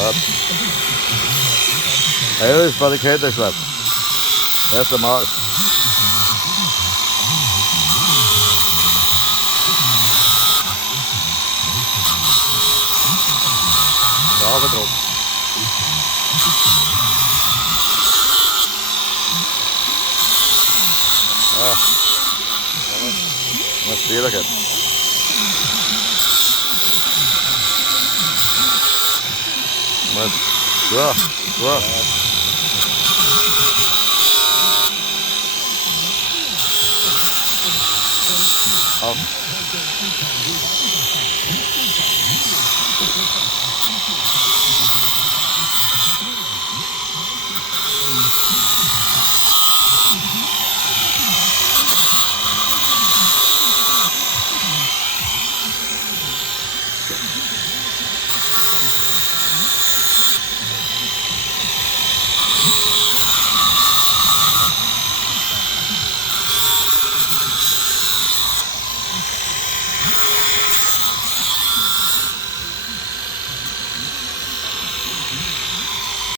Svart. Øverst på det kødder svart. Efter mal. Ja, det tror. Ja. Men styrer ikke. Men bra, bra. Ja.